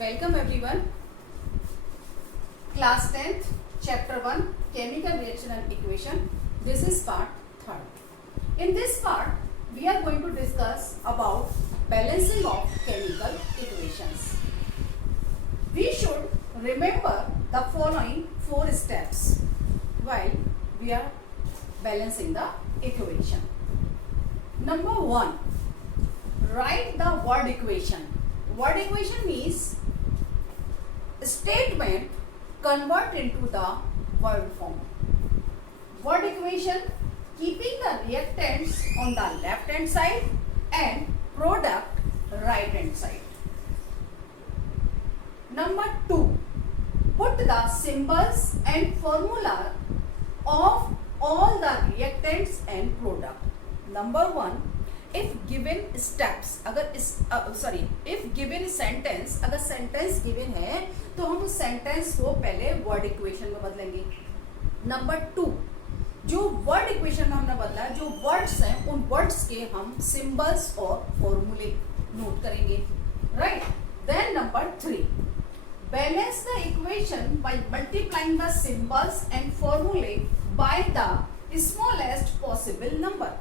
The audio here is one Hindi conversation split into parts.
Welcome everyone. Class 10th, Chapter 1, Chemical Reaction and Equation. This is part 3rd. In this part, we are going to discuss about balancing of chemical equations. We should remember the following 4 steps while we are balancing the equation. Number 1, write the word equation. Word equation means statement convert into the word form. Word equation keeping the reactants on the left hand side and product right hand side. Number 2, put the symbols and formula of all the reactants and product. Number 1, if given steps if given sentence, अगर sentence given है तो हम उस sentence को पहले word equation में बदलेंगे. नंबर 2, जो word equation में हमने बदला है, जो words हैं उन words के हम symbols और formulae note करेंगे. Right? Then number 3, balance the equation by multiplying the symbols and formulae by the smallest possible number.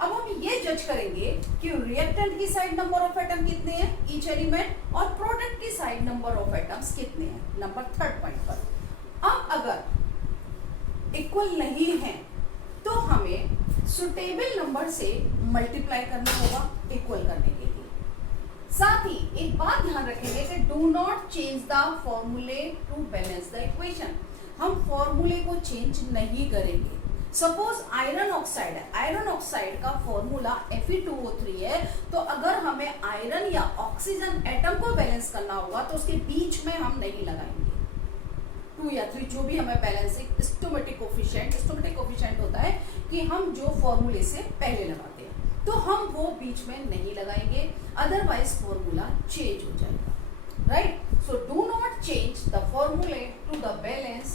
अब हम ये जज करेंगे कि रिएक्टेंट की साइड नंबर ऑफ एटम कितने हैं ईच एलिमेंट और प्रोडक्ट की साइड नंबर ऑफ एटम्स कितने हैं नंबर 3rd पॉइंट पर. अब अगर इक्वल नहीं है तो हमें सुटेबल नंबर से मल्टीप्लाई करना होगा इक्वल करने के लिए. साथ ही एक बात ध्यान रखेंगे कि डू नॉट चेंज द फॉर्मूले टू बैलेंस द इक्वेशन. हम फॉर्मूले को चेंज नहीं करेंगे. सपोज आयरन ऑक्साइड है, आयरन ऑक्साइड का फॉर्मूला Fe2O3 है, तो अगर हमें आयरन या ऑक्सीजन एटम को बैलेंस करना होगा तो उसके बीच में हम नहीं लगाएंगे 2 या 3, जो भी हमें बैलेंसिंग स्टोमेटिक कोफिशिएंट होता है कि हम जो फॉर्मूले से पहले लगाते हैं तो हम वो बीच में नहीं लगाएंगे, अदरवाइज फॉर्मूला चेंज हो जाएगा. Right? So do not change the फॉर्मूले to the balance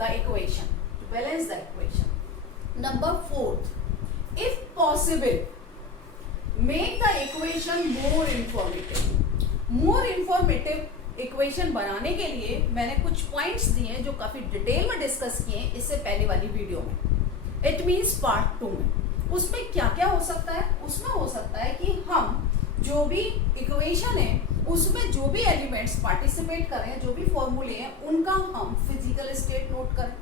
the equation. Balance the equation. Number 4, if possible, make the equation more informative. More informative equation बनाने के लिए मैंने कुछ points दिए हैं जो काफी डिटेल में डिस्कस किए हैं इससे पहले वाली वीडियो में. It means part 2 में. उसमें क्या क्या हो सकता है? उसमें हो सकता है कि हम जो भी इक्वेशन है उसमें जो भी एलिमेंट्स पार्टिसिपेट कर रहे हैं, जो भी फॉर्मूले हैं, उनका हम फिजिकल स्टेट नोट करें.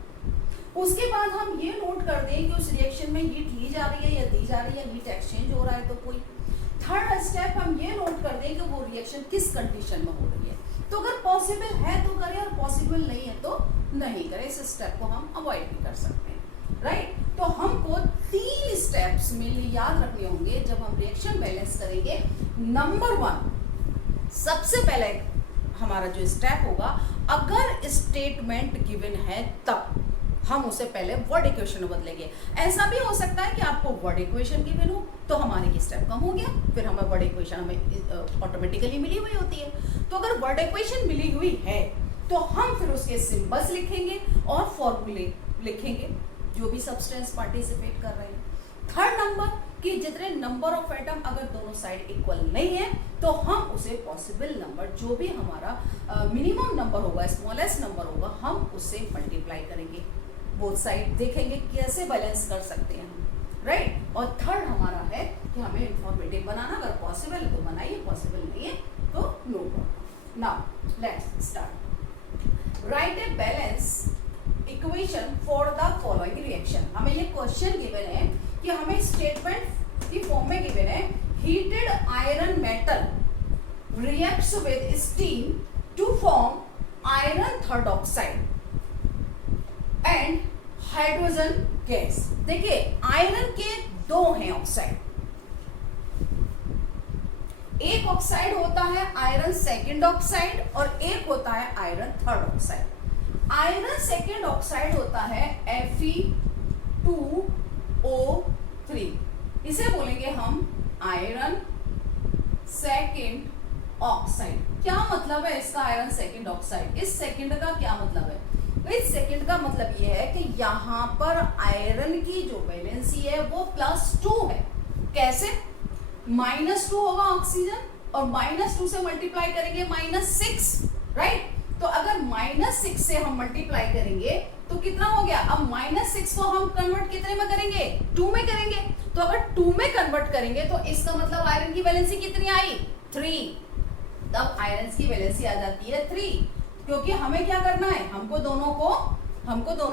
उसके बाद हम ये नोट कर दें कि उस रिएक्शन में हीट ली जा रही है या दी जा रही है, हीट एक्सचेंज हो रहा है तो कोई. 3rd स्टेप हम ये नोट कर दें कि वो रिएक्शन किस कंडीशन में हो रही है. तो अगर पॉसिबल है तो करें और पॉसिबल नहीं है तो नहीं करें. इस स्टेप को हम अवॉइड भी कर सकते हैं. राइट? तो हमको 3 स्टेप्स में याद रखने होंगे जब हम रिएक्शन बैलेंस करेंगे. नंबर 1, सबसे पहले हमारा जो स्टेप होगा, अगर स्टेटमेंट गिवन है तब हम उसे पहले वर्ड इक्वेशन में बदलेंगे. ऐसा भी हो सकता है कि आपको वर्ड इक्वेशन गिवन हो तो हमारे की स्टेप कम हो गया, फिर हमें वर्ड इक्वेशन हमें ऑटोमेटिकली मिली हुई होती है. तो अगर वर्ड इक्वेशन मिली हुई है तो हम फिर उसके सिंबल्स लिखेंगे और फॉर्मूले लिखेंगे जो भी सब्सटेंस पार्टिसिपेट कर रहे हैं. 3rd नंबर कि जितने नंबर ऑफ एटम अगर दोनों साइड इक्वल नहीं है तो हम उसे पॉसिबल नंबर, जो भी हमारा मिनिमम नंबर होगा, स्मॉलेस्ट नंबर होगा, हम उससे मल्टीप्लाई करेंगे. बोथ साइड देखेंगे कैसे बैलेंस कर सकते हैं हम. राइट? और 3rd हमारा है कि हमें इंफॉर्मेटिव बनाना. अगर पॉसिबल है तो बनाइए, पॉसिबल नहीं है तो no problem. Now let's start. Right a balance equation for the following reaction. हमें ये क्वेश्चन गिवन है कि हमें स्टेटमेंट की फॉर्म में गिवन है heated iron metal reacts with steam to form iron 3rd oxide and hydrogen gas. देखिए आयरन के 2 हैं ऑक्साइड. एक ऑक्साइड होता है आयरन 2nd ऑक्साइड और एक होता है iron 3rd oxide. Iron 2nd oxide होता है Fe2O3. इसे बोलेंगे हम आयरन 2nd ऑक्साइड. क्या मतलब है इसका आयरन 2nd ऑक्साइड? इस सेकंड का क्या मतलब है? इस सेकंड का मतलब ये है कि यहाँ पर आयरन की जो वैलेंसी है वो +2 है. कैसे? -2 होगा ऑक्सीजन और -2 से मल्टीप्लाई करेंगे -6, राइट। तो अगर -6 से हम मल्टीप्लाई करेंगे तो कितना हो गया? अब -6 को हम कन्वर्ट कितने में करेंगे? 2 में करेंगे। तो अगर 2 में कन्वर्ट करेंगे तो इसका मतलब आयरन की वैलेंसी कितनी आई? 3। तब आयरन की वैलेंसी आ जाती है 3, क्योंकि हमें क्या करना है? हमको दोनों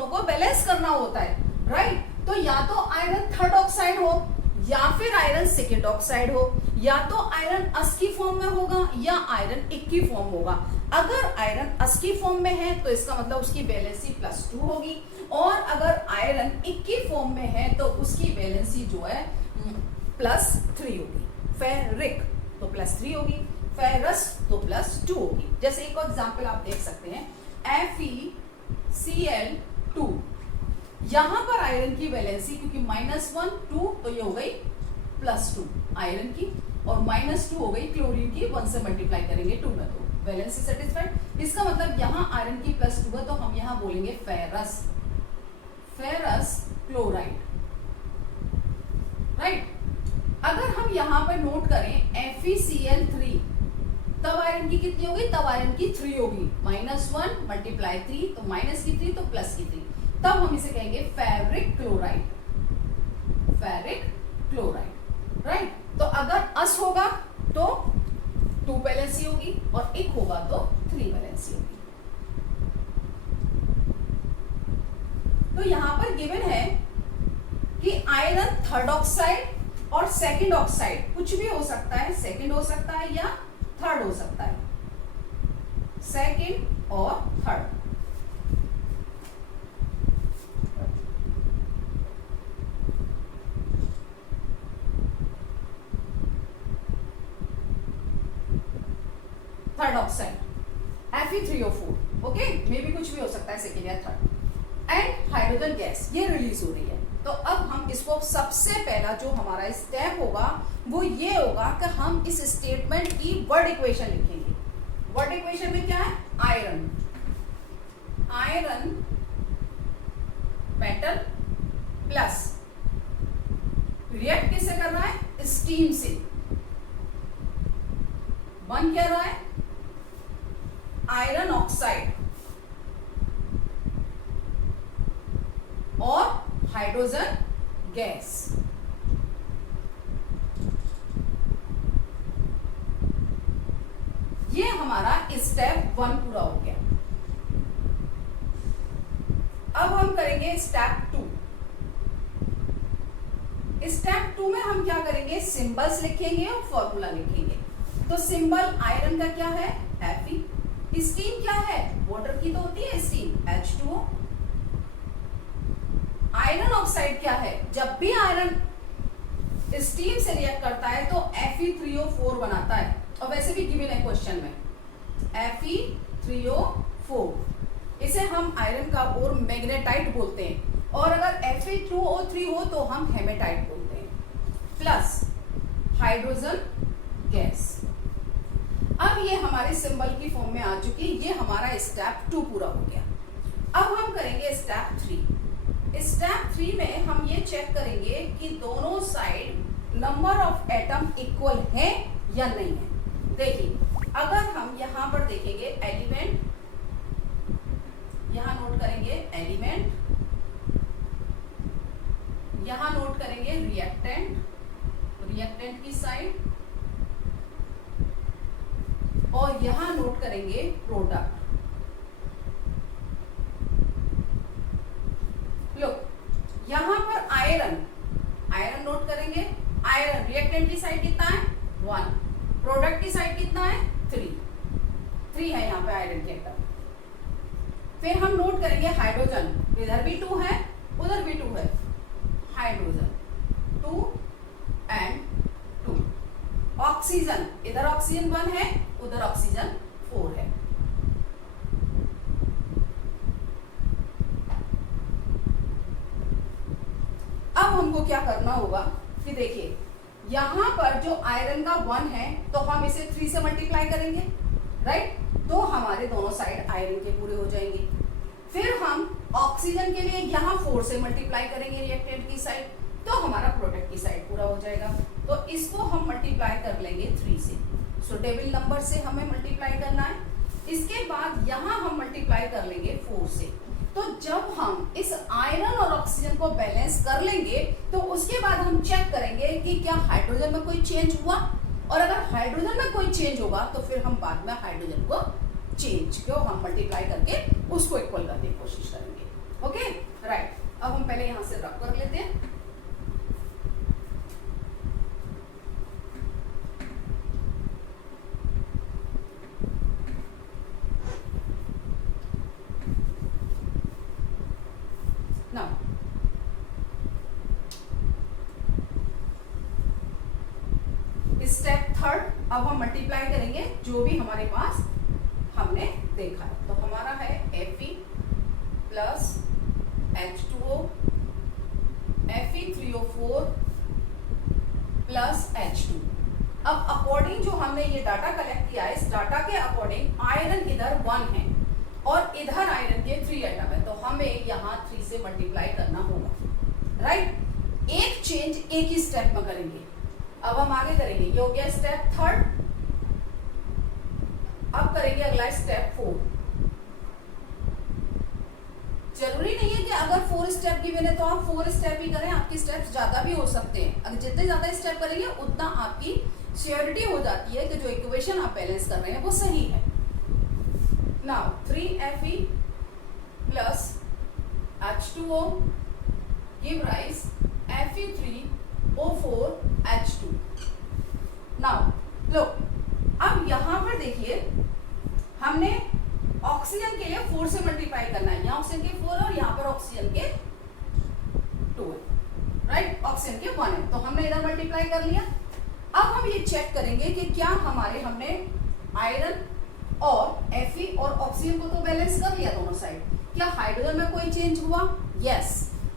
को बैलेंस करना होता है, राइट। तो या तो आयरन थर्ड ऑक्साइड हो या फिर आयरन सेकेंड ऑक्साइड हो, या तो आयरन अस की फॉर्म में होगा या आयरन इक की फॉर्म होगा। अगर आयरन अस की फॉर्म में है तो इसका मतलब उसकी वैलेंसी +2 होगी, और अगर आयरन इक की फॉर्म में है तो उसकी वैलेंसी जो है +3 होगी। फेरिक तो +3 होगी, फेरस तो +2 होगी। जैसे एक और एग्जांपल आप देख सकते हैं, FeCl2। यहां पर आयरन की वैलेंसी, क्योंकि -1 2 तो ये हो गई +2 आयरन की, और -2 हो गई क्लोरीन की। 1 से मल्टीप्लाई करेंगे 2 में, तो वैलेंसी सेटिस्फाइड। इसका मतलब यहां आयरन की +2 है तो हम यहां बोलेंगे फेरस क्लोराइड, राइट। अगर हम यहां पर नोट करें FeCl3, तब आयरन की कितनी होगी? तब आयरन की 3 होगी। -1 मल्टीप्लाई 3 तो माइनस की 3 तो प्लस की 3, तब हम इसे कहेंगे फेरिक क्लोराइड, राइट। तो अगर अस होगा तो 2 वैलेंसी होगी और इक होगा तो 3 वैलेंसी होगी। तो यहां पर गिवन है कि आयरन थर्ड ऑक्साइड और सेकंड ऑक्साइड कुछ भी हो सकता है, सेकंड हो सकता है या थर्ड हो सकता है, सेकंड और third. Third oxide Fe3O4, okay, मे भी कुछ भी हो सकता है, सेकेंड या थर्ड। एंड हाइड्रोजन गैस ये रिलीज हो रही है। तो अब हम इसको सबसे पहला जो हमारा स्टेप होगा वो ये होगा कि हम इस स्टेटमेंट की वर्ड इक्वेशन लिखेंगे। वर्ड इक्वेशन में क्या है? आयरन मेटल प्लस, रिएक्ट किससे कर रहा है? स्टीम से। बन क्या रहा है? आयरन ऑक्साइड और हाइड्रोजन गैस। ये हमारा स्टेप 1 पूरा हो गया। अब हम करेंगे स्टेप 2। स्टेप 2 में हम क्या करेंगे? सिंबल्स लिखेंगे और फॉर्मूला लिखेंगे। तो सिंबल आयरन का क्या है? Fe। स्टीम क्या है? वाटर की तो होती है स्टीम, H2O। आयरन ऑक्साइड क्या है? जब भी आयरन स्टीम से रिएक्ट करता है तो Fe3O4 बनाता है, और वैसे भी गिवन है क्वेश्चन में Fe3O4। इसे हम आयरन का और मैग्नेटाइट बोलते हैं, और अगर Fe2O3 हो तो हम हेमेटाइट बोलते हैं। Plus hydrogen gas. अब ये हमारे सिंबल की फॉर्म में आ चुकी, ये हमारा स्टेप 2 पूरा हो गया। अब हम करेंगे स्टेप 3। स्टेप 3 में हम ये चेक करेंगे कि दोनों side number of atom equal है या नहीं है। देखिए, अगर हम यहां पर देखेंगे एलिमेंट, यहां नोट करेंगे एलिमेंट, यहां नोट करेंगे रिएक्टेंट, रिएक्टेंट की साइड, और यहां नोट करेंगे प्रोडक्ट। लो, यहां पर आयरन नोट करेंगे। आयरन रिएक्टेंट की साइड कितना है? 1, प्रोडक्ट की साइड कितना है? 3 है यहां पे आयरन के एटम। फिर हम नोट करेंगे हाइड्रोजन, इधर भी 2 है उधर भी 2 है, हाइड्रोजन 2 एंड 2। ऑक्सीजन, इधर ऑक्सीजन 1 है उधर ऑक्सीजन 4 है। अब हमको क्या करना होगा कि देखिए, यहां पर जो आयरन का 1 है तो हम इसे 3 से मल्टीप्लाई करेंगे, राइट। तो हमारे दोनों साइड आयरन के पूरे हो जाएंगे। फिर हम ऑक्सीजन के लिए यहां 4 से मल्टीप्लाई करेंगे रिएक्टेंट की साइड, तो हमारा प्रोडक्ट की साइड पूरा हो जाएगा। तो इसको हम मल्टीप्लाई कर लेंगे 3 से। सो टेबल नंबर से हमें मल्टीप्लाई करना है। इसके बाद यहाँ हम मल्टीप्लाई कर लेंगे 4 से। तो जब हम इस आयरन और ऑक्सीजन को बैलेंस कर लेंगे तो उसके बाद हम चेक करेंगे कि क्या हाइड्रोजन में कोई चेंज हुआ, और अगर हाइड्रोजन में कोई चेंज होगा तो फिर हम बाद में हाइड्रोजन को चेंज को हम मल्टीप्लाई करके उसको इक्वल करने की कोशिश करेंगे। ओके राइट, अब हम पहले यहां से रब कर लेते हैं। नाउ स्टेप थर्ड, अब हम मल्टीप्लाई करेंगे जो भी हमारे पास हमने देखा है। तो हमारा है Fe plus H2O Fe3O4 plus H2। अब अकॉर्डिंग जो हमने ये डाटा कलेक्ट किया है, इस डाटा के अकॉर्डिंग आयरन इधर 1 है और इधर आयरन के 3 एटम है, तो हमें यहाँ 3 से मल्टीप्लाई करना होगा। राइट, एक चेंज एक ही स्टेप में करेंगे। अब हम आगे करेंगे, ये हो गया स्टेप थर्ड। अब करेंगे अगला स्टेप 4। जरूरी नहीं है कि अगर 4 स्टेप गिवन है तो आप 4 स्टेप ही करें, आपकी स्टेप्स ज्यादा भी हो सकते हैं। अगर जितने ज्यादा स्टेप करेंगे उतना आपकी श्योरिटी हो जाती है कि जो इक्वेशन आप बैलेंस कर रहे हैं वो सही है। Now 3Fe plus H2O give rise Fe3O4 H2। Now लो, अब यहां पर देखिए हमने ऑक्सीजन के लिए 4 से मल्टीप्लाई करना है। यहाँ ऑक्सीजन के 4 और यहाँ पर ऑक्सीजन के 2 है। राइट, ऑक्सीजन के 1 है, तो हमने इधर मल्टीप्लाई कर लिया। अब हम ये चेक करेंगे कि क्या हमने आयरन और Fe और ऑक्सीजन को तो बैलेंस कर लिया दोनों साइड, क्या हाइड्रोजन में कोई चेंज हुआ? यस।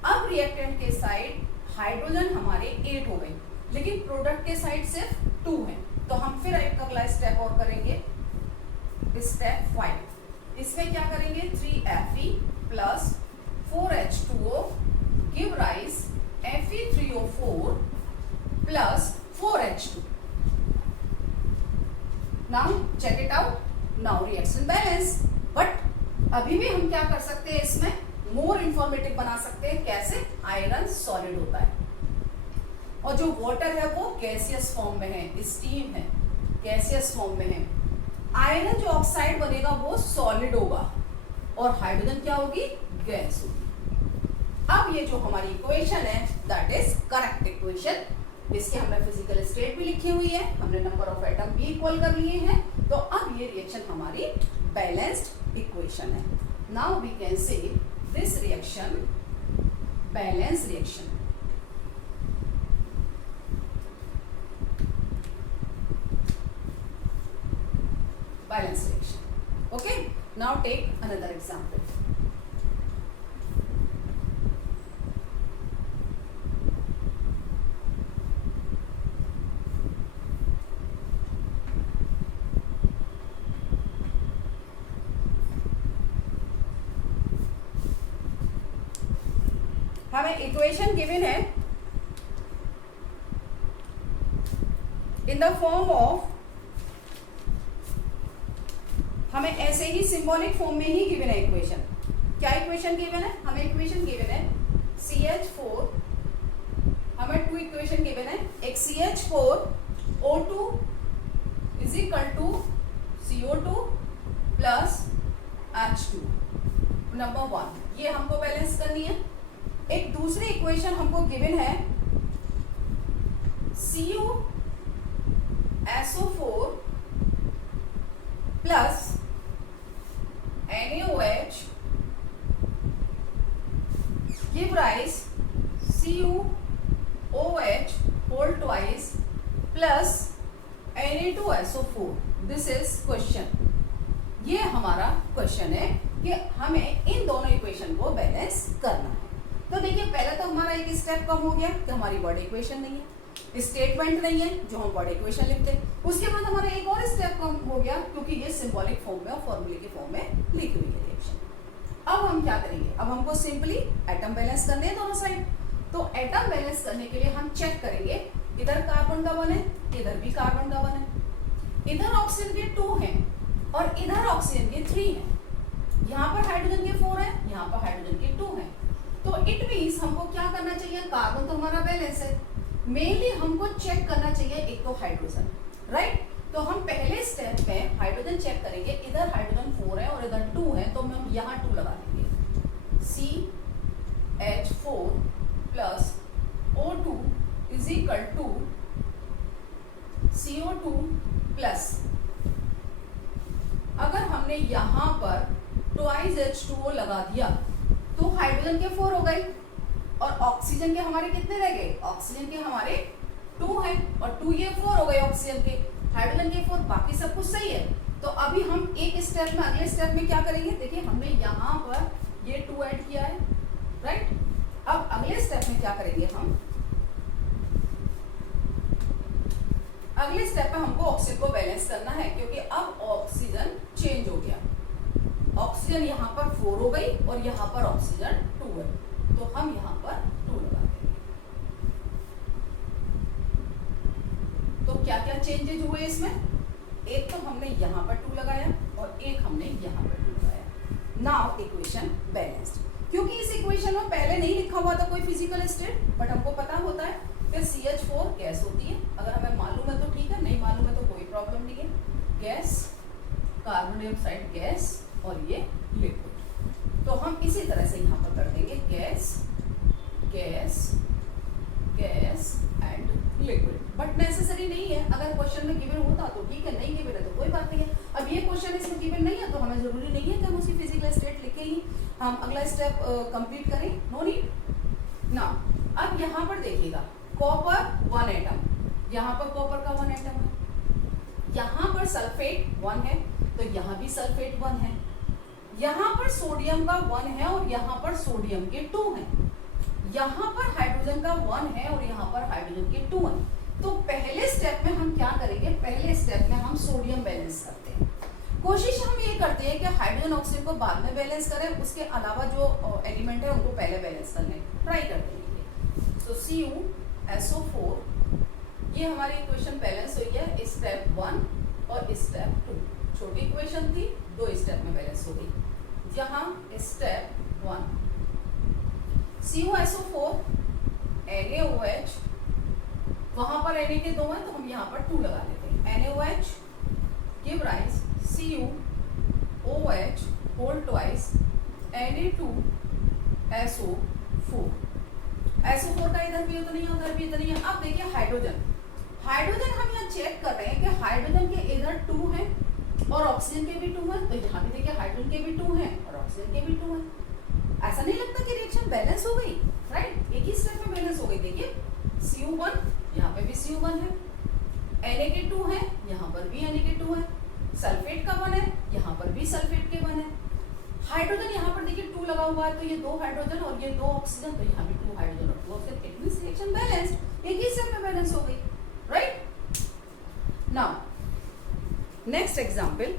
अब रिएक्टेंट के साइड हाइड्रोजन हमारे 8 हो गई, लेकिन प्रोडक्ट के साइड सिर्फ 2 है। तो हम फिर एक अगला स्टेप और करेंगे, स्टेप 5। इसमें क्या करेंगे, 3Fe plus 4H2O give rise Fe3O4 plus 4H2। Now check it out, now reaction balance. But अभी भी हम क्या कर सकते हैं, इसमें मोर इंफॉर्मेटिव बना सकते हैं। कैसे? आयरन सॉलिड होता है और जो वाटर है वो गैसियस फॉर्म में है, स्टीम है, गैसियस फॉर्म में है। आयरन जो ऑक्साइड बनेगा वो सॉलिड होगा और हाइड्रोजन क्या होगी, गैस होगी। अब ये जो हमारी इक्वेशन है दैट इज करेक्ट इक्वेशन। इसके हमने फिजिकल स्टेट भी लिखी हुई है, हमने नंबर ऑफ एटम भी इक्वल कर लिए हैं, तो अब ये रिएक्शन हमारी बैलेंस्ड इक्वेशन है। Now we can say this reaction balance reaction. Balance reaction. Okay, now take another example. हमें इक्वेशन गिवन है इन द फॉर्म ऑफ, हमें ऐसे ही सिंबॉलिक फॉर्म में ही गिवन है इक्वेशन। क्या इक्वेशन गिवन है? हमें इक्वेशन गिवन है CH4, हमें 2 इक्वेशन गिवन है। एक CH4O2 is equal to CO2 plus H2 number 1, ये हमको बैलेंस करनी है। एक दूसरी इक्वेशन हमको गिवन है CuSO4 plus NaOH give rise CuOH whole twice plus Na2SO4। This is question. ये हमारा क्वेश्चन है कि हमें इन दोनों इक्वेशन को बैलेंस करना है। तो देखिए पहले तो हमारा एक स्टेप कम हो गया कि हमारी वर्ड इक्वेशन नहीं है, स्टेटमेंट नहीं है जो हम वर्ड इक्वेशन लिखते हैं। उसके बाद हमारा एक और स्टेप कम हो गया क्योंकि ये सिंबॉलिक फॉर्म में और फॉर्मूले के फॉर्म में लिखी हुई है रिएक्शन। अब हम क्या करेंगे, अब हमको सिंपली एटम बैलेंस करने हैं दोनों साइड। तो एटम बैलेंस करने के लिए हम चेक करेंगे, इधर कार्बन का वन है, इधर भी कार्बन का वन है। इधर ऑक्सीजन के 2 हैं और इधर ऑक्सीजन के 3 हैं। यहाँ पर हाइड्रोजन के 4 हैं, यहाँ पर हाइड्रोजन के 2 हैं। तो इट मीन्स हमको क्या करना चाहिए, कार्बन तो हमारा बैलेंस है, मेनली हमको चेक करना चाहिए एक तो हाइड्रोजन, राइट। तो हम पहले स्टेप में हाइड्रोजन चेक करेंगे। इधर हाइड्रोजन 4 है और इधर 2 है, तो हम यहाँ 2 लगा देंगे। CH4 plus O2 is equal to CO2 plus, अगर हमने यहाँ पर ट्वाइस H2O लगा दिया तो हाइड्रोजन के 4 हो गए और ऑक्सीजन के हमारे कितने रह गए, ऑक्सीजन के हमारे 2 हैं और 2 ये 4 हो गए ऑक्सीजन के, हाइड्रोजन के 4, बाकी सब कुछ सही है। तो अभी हम एक स्टेप में, अगले स्टेप में क्या करेंगे, देखिए हमने यहाँ पर ये 2 ऐड किया है, राइट। अब अगले स्टेप में क्या करेंगे हम, अगले स्टेप में हमको ऑक्सीजन को बैलेंस करना है, क्योंकि अब ऑक्सीजन चेंज हो गया। ऑक्सीजन यहाँ पर 4 हो गई और यहाँ पर ऑक्सीजन 2 है, तो हम यहाँ पर 2 लगा देंगे। तो क्या क्या चेंजेज हुए इसमें, एक तो हमने यहाँ पर 2 लगाया और एक हमने यहाँ पर 2 लगाया। नाउ इक्वेशन बैलेंस्ड, क्योंकि इस इक्वेशन में पहले नहीं लिखा हुआ था कोई फिजिकल स्टेट, बट हमको पता होता है फिर CH4 गैस होती है, अगर हमें मालूम है तो ठीक है, नहीं मालूम है तो कोई प्रॉब्लम नहीं है। गैस, कार्बन डाइऑक्साइड गैस और ये लिक्विड। तो हम इसी तरह से यहाँ पर कर देंगे gas, gas, gas and liquid, but necessary नहीं है। अगर क्वेश्चन में गिवन होता तो ठीक है, नहीं गिवन है तो कोई बात नहीं है। अब ये क्वेश्चन इसमें गिवन नहीं है तो हमें जरूरी नहीं है कि हम उसकी फिजिकल स्टेट लिखें ही, हम अगला स्टेप कंप्लीट करें, नो नीड ना। अब यहाँ पर देखिएगा कॉपर 1 एटम, यहाँ पर कॉपर का 1 एटम है, यहाँ पर सल्फेट 1 है तो यहाँ भी सल्फेट 1 है, यहाँ पर सोडियम का 1 है और यहाँ पर सोडियम के 2 हैं, यहाँ पर हाइड्रोजन का 1 है और यहाँ पर हाइड्रोजन के 2 हैं। तो पहले स्टेप में हम क्या करेंगे, पहले स्टेप में हम सोडियम बैलेंस करते हैं। कोशिश हम ये करते हैं कि हाइड्रोजन ऑक्सीजन को बाद में बैलेंस करें, उसके अलावा जो एलिमेंट है उनको पहले बैलेंस करने ट्राई करते हैं। तो CuSO4, ये हमारी इक्वेशन बैलेंस हुई है स्टेप 1 और स्टेप 2। छोटी इक्वेशन थी, 2 स्टेप में बैलेंस हो गई। यहाँ स्टेप 1 CuSO4 NaOH, वहां पर Na के 2 हैं तो हम यहाँ पर 2 लगा देते हैं। NaOH give rise CuOH whole twice Na2SO4। SO4 का इधर भी तो नहीं है, उधर भी तो नहीं है। अब देखिए हाइड्रोजन, हाइड्रोजन हम यहाँ चेक कर रहे हैं कि हाइड्रोजन के इधर 2 हैं और ऑक्सीजन के भी 2 हैं, तो यहाँ भी देखिए हाइड्रोजन के भी 2 हैं और ऑक्सीजन के भी 2 हैं। ऐसा नहीं लगता कि रिएक्शन बैलेंस हो गई, राइट, एक ही स्टेप में बैलेंस हो गई। देखिए Cu1, यहाँ पे भी Cu1 है, Na के 2 हैं, यहाँ पर भी Na के 2 हैं, सल्फेट का 1 है, यहाँ पर भी सल्फेट के 1 है। हाइड्रोजन यहाँ पर देखिए 2 लगा हुआ है, तो ये 2 हाइड्रोजन और ये 2 ऑक्सीजन, तो यहाँ भी 2 हाइड्रोजन और 2 oxygen, it means reaction balanced, एक ही स्टेप में बैलेंस हो गई, right. Now next example,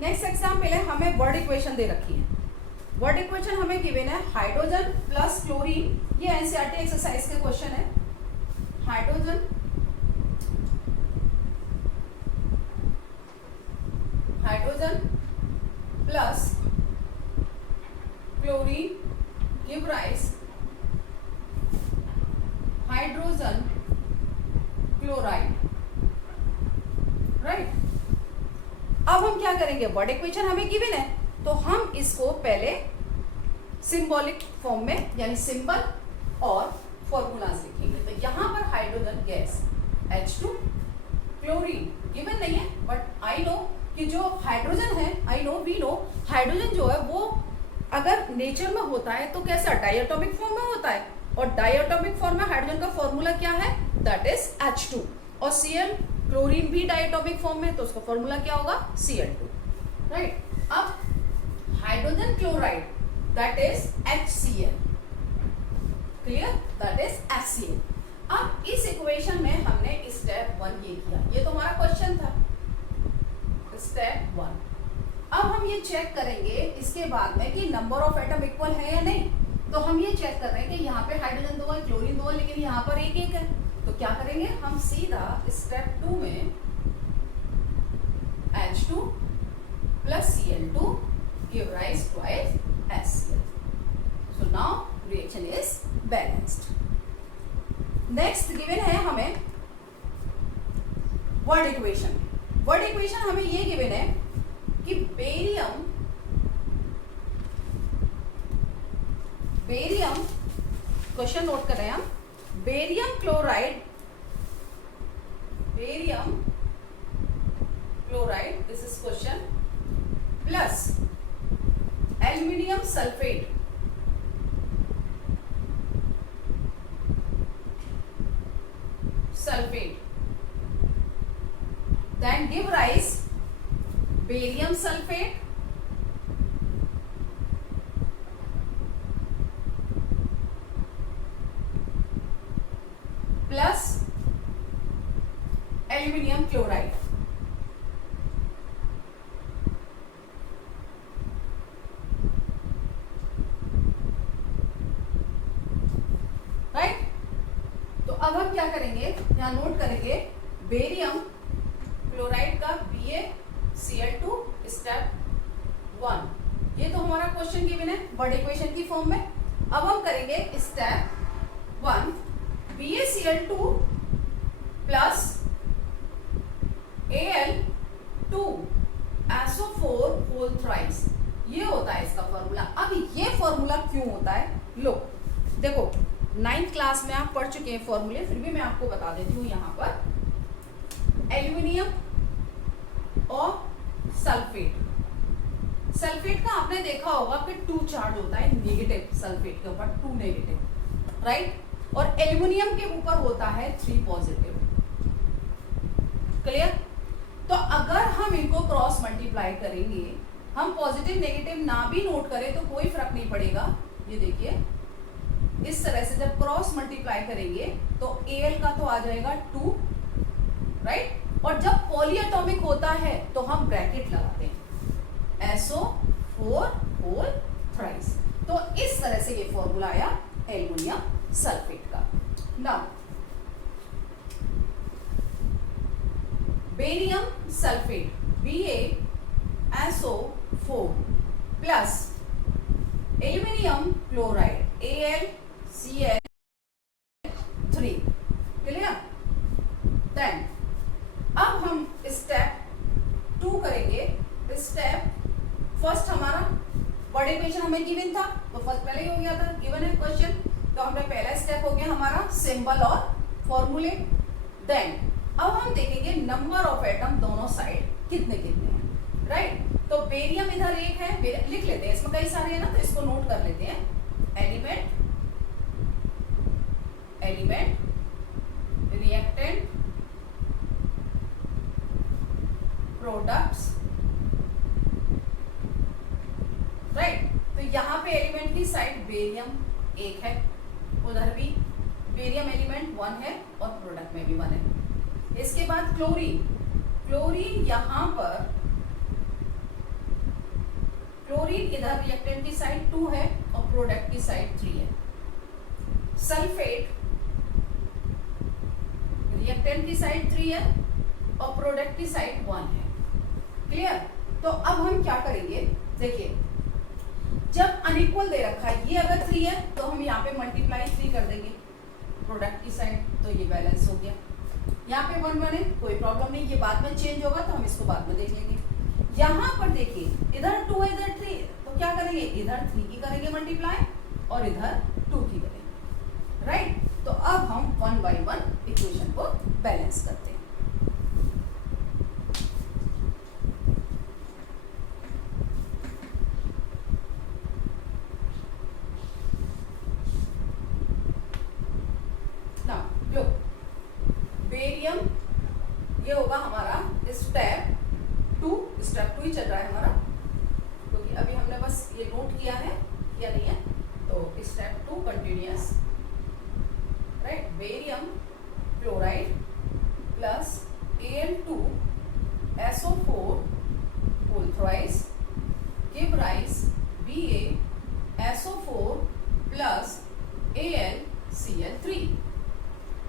next example है, हमें वर्ड इक्वेशन दे रखी है। वर्ड इक्वेशन हमें गिवन है हाइड्रोजन प्लस क्लोरीन, ये एनसीईआरटी एक्सरसाइज के क्वेश्चन है। Hydrogen plus chlorine give rise hydrogen chloride, right. अब हम क्या करेंगे, वर्ड इक्वेशन हमें गिवन है तो हम इसको पहले सिंबॉलिक फॉर्म में यानी सिंबल और फॉर्मूलाज लिखेंगे। तो यहाँ पर hydrogen gas H2, chlorine given नहीं है बट आई नो कि जो हाइड्रोजन है, I know we know hydrogen जो है वो अगर नेचर में होता है तो कैसा डायटोमिक फॉर्म में होता है, और डायटोमिक फॉर्म में हाइड्रोजन का फॉर्मूला क्या है, दैट इज H2, और Cl क्लोरीन भी डायटोमिक फॉर्म में तो उसका फॉर्मूला क्या होगा Cl2, राइट। अब hydrogen chloride that is HCl, clear, that is HCl। अब इस इक्वेशन में हमने स्टेप 1 ये किया, ये तो हमारा क्वेश्चन था स्टेप 1। अब हम ये चेक करेंगे इसके बाद में कि नंबर ऑफ एटम इक्वल है या नहीं। तो हम ये चेक कर रहे हैं कि यहाँ पे हाइड्रोजन 2 है, क्लोरीन 2 है, लेकिन यहाँ पर एक एक है। तो क्या करेंगे हम, सीधा स्टेप 2 में H2 plus Cl2 give rise twice HCl. So now reaction is balanced. Next given है हमें वर्ड इक्वेशन। वर्ड इक्वेशन हमें ये गिवन है कि बेरियम क्वेश्चन नोट कर रहे हैं हम, barium chloride this is question, plus aluminium sulphate then give rise barium sulfate plus aluminum chloride। Right, तो अब हम क्या करेंगे, यहां नोट करेंगे बेरियम क्लोराइड का BaCl2 स्टेप 1, ये तो हमारा क्वेश्चन गिवन है वर्ड इक्वेशन की फॉर्म में। अब हम करेंगे step 1 BaCl2 plus Al2 SO4 whole thrice, ये होता है इसका फॉर्मूला। अब ये फॉर्मूला क्यों होता है, लो देखो 9th क्लास में आप पढ़ चुके हैं फॉर्मूले, फिर भी मैं आपको बता देती हूँ। यहाँ पर एल्यूमिनियम और सल्फेट का आपने देखा होगा कि 2 चार्ज होता है नेगेटिव, सल्फेट के ऊपर 2 नेगेटिव, राइट, और एल्यूमिनियम के ऊपर होता है 3 पॉजिटिव। क्लियर, तो अगर हम इनको क्रॉस मल्टीप्लाई करेंगे, हम पॉजिटिव नेगेटिव ना भी नोट करें तो कोई फर्क नहीं पड़ेगा। ये देखिए इस तरह से जब क्रॉस मल्टीप्लाई करेंगे तो Al का तो आ जाएगा 2, राइट, और जब पॉलीएटॉमिक होता है तो हम ब्रैकेट लगाते हैं SO4 होल थ्राइस। तो इस तरह से ये फॉर्मूला आया एल्यूमिनियम सल्फेट का। Now barium sulphate BaSO4 plus aluminium chloride AlCl3, clear. Then अब हम स्टेप 2 करेंगे। स्टेप फर्स्ट हमारा वर्ड इक्वेशन हमें गिवन था, तो फर्स्ट पहले ही हो गया था, गिवन है क्वेश्चन, तो हमने पहला स्टेप हो गया हमारा सिंबल और फॉर्मूले। देन अब हम देखेंगे नंबर ऑफ एटम दोनों साइड कितने कितने हैं, राइट। तो बेरियम इधर एक है, लिख लेते हैं, इसमें कई सारे हैं ना, तो इसको नोट कर लेते हैं। Element reactant products, right. तो यहाँ पे एलिमेंट की साइड बेरियम एक है, उधर भी बेरियम एलिमेंट 1 है और प्रोडक्ट में भी 1 है। इसके बाद क्लोरीन यहाँ पर, क्लोरीन इधर रिएक्टेंट की साइड 2 है और प्रोडक्ट की साइड 3 है। सल्फेट रिएक्टेंट की साइड 3 है और प्रोडक्ट की साइड 1 है, क्लियर। तो अब हम क्या करेंगे, देखिए जब अनइक्वल दे रखा है, ये अगर 3 है तो हम यहाँ पे मल्टीप्लाई 3 कर देंगे प्रोडक्ट की साइड, तो ये बैलेंस हो गया। यहाँ पे 1 1 है, कोई प्रॉब्लम नहीं, ये बाद में चेंज होगा तो हम इसको बाद में देख लेंगे। यहाँ पर देखिए इधर 2 है इधर 3, तो क्या करेंगे, इधर 3 की करेंगे मल्टीप्लाई और इधर 2 की करेंगे, राइट। तो अब हम 1 बाय 1 इक्वेशन को बैलेंस करते हैं। लो बेरियम ये होगा हमारा स्टेप 2 ही चल रहा है हमारा, क्योंकि अभी हमने बस two continuous, right, barium chloride plus Al2SO4 whole thrice give rise BaSO4 plus AlCl3,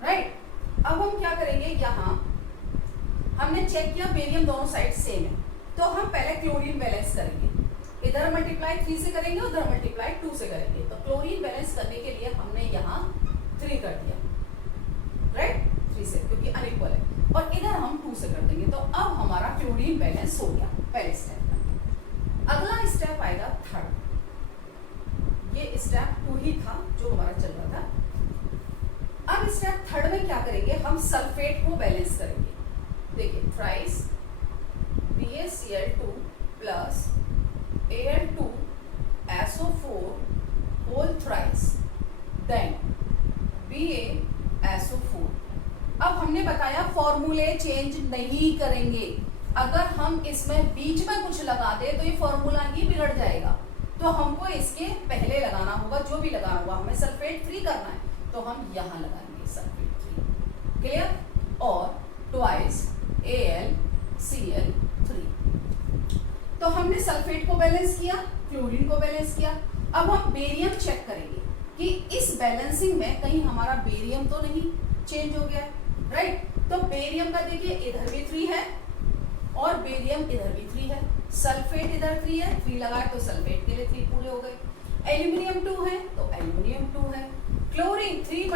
right. अब हम क्या करेंगे, यहाँ हमने चेक किया बेरियम दोनों साइड सेम है, तो हम पहले क्लोरीन बैलेंस करेंगे, इधर मल्टीप्लाई 3 से करेंगे उधर मल्टीप्लाई 2 से करेंगे। तो क्लोरीन बैलेंस करने के लिए हमने यहाँ 3 कर दिया, राइट, 3 से, क्योंकि अनइक्वल है, और इधर हम 2 से कर देंगे। तो अब हमारा क्लोरीन बैलेंस हो गया पहले स्टेप का। अगला स्टेप आएगा थर्ड, ये स्टेप 2 ही था जो हमारा चल रहा था। अब स्टेप थर्ड में क्या करेंगे, हम सल्फेट को बैलेंस करेंगे। देखिए, thrice BaCl2 plus Al2SO4 whole thrice then BaSO4। अब हमने बताया फॉर्मूले चेंज नहीं करेंगे, अगर हम इसमें बीच में कुछ लगा दे तो ये फॉर्मूला ही बिगड़ जाएगा, तो हमको इसके पहले लगाना होगा, जो भी लगाना होगा, हमें सल्फेट 3 करना है तो हम यहाँ लगाएंगे सल्फेट 3, क्लियर, और ट्वाइस AlCl3। तो हमने सल्फेट को बैलेंस किया, क्लोरीन को बैलेंस किया। अब हम बेरियम चेक करेंगे कि इस बैलेंसिंग में कहीं हमारा बेरियम तो नहीं चेंज हो गया है, राइट। तो बेरियम का देखिए इधर भी 3 है और बेरियम इधर भी 3 है, सल्फेट इधर 3 है, 3 लगाए तो सल्फेट के लिए 3 पूरे हो गए। एल्यूमिनियम 2 है तो एल्यूमिनियम 2 है। क्लोरीन 3 ×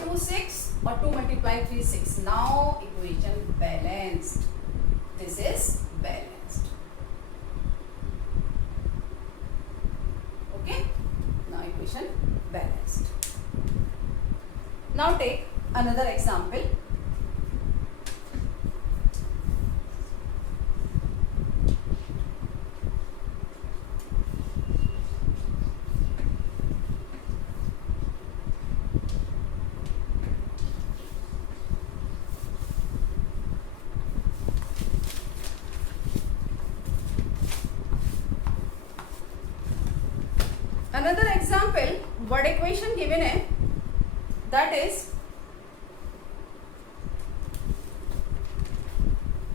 2 6 और 2 × 3 6। Now equation balanced, this is balanced, okay, now equation balanced. Now take another example. Another example, what equation given है, that is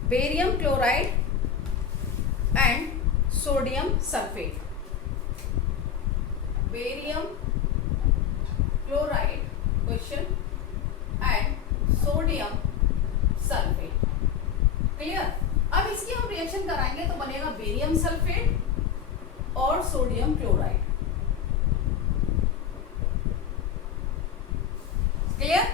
barium chloride and sodium sulphate. Barium chloride question and sodium sulphate, clear. अब इसकी हम रिएक्शन कराएंगे तो बनेगा बेरियम सल्फेट और सोडियम क्लोराइड, क्लियर।